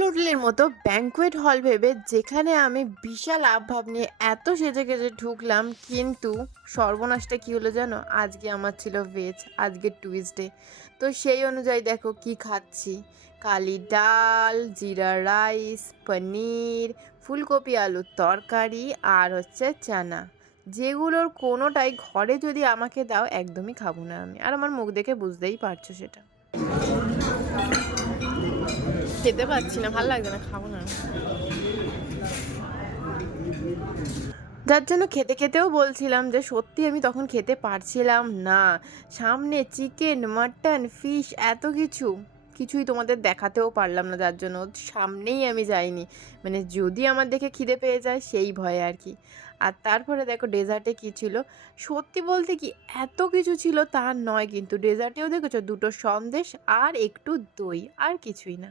হোটেলের মতো ব্যাংকুয়েট হল ভেবে যেখানে আমি বিশাল আবভাব নিয়ে এত সেজে গেজে ঢুকলাম, কিন্তু সর্বনাশটা কি হলো জানো? আজকে আমার ছিল ভেজ, আজকে টুইসডে। তো সেই অনুযায়ী দেখো কি খাচ্ছি। কালি ডাল, জিরা রাইস, পনির, ফুলকপি আলুর তরকারি আর হচ্ছে চানা, যেগুলোর কোনোটাই ঘরে যদি আমাকে দাও একদমই খাবো না আমি। আর আমার মুখ দেখে বুঝতেই পারছো সেটা। খেতে পাচ্ছি না, ভালো লাগছে না, খাবো না। যার জন্য খেতে খেতেও বলছিলাম যে সত্যি আমি তখন খেতে পারছিলাম না। সামনে চিকেন, মাটন, ফিশ, এত কিছু, কিছুই তোমাদের দেখাতেও পারলাম না, যার জন্য সামনেই আমি যাইনি। মানে যদি আমার দেখে খিদে পেয়ে যায় সেই ভয়ে আর কি। আর তারপরে দেখো ডেজার্টে কী ছিল। সত্যি বলতে কি এত কিছু ছিল তা নয়, কিন্তু ডেজার্টেও দেখেছো দুটো সন্দেশ আর একটু দই, আর কিছুই না।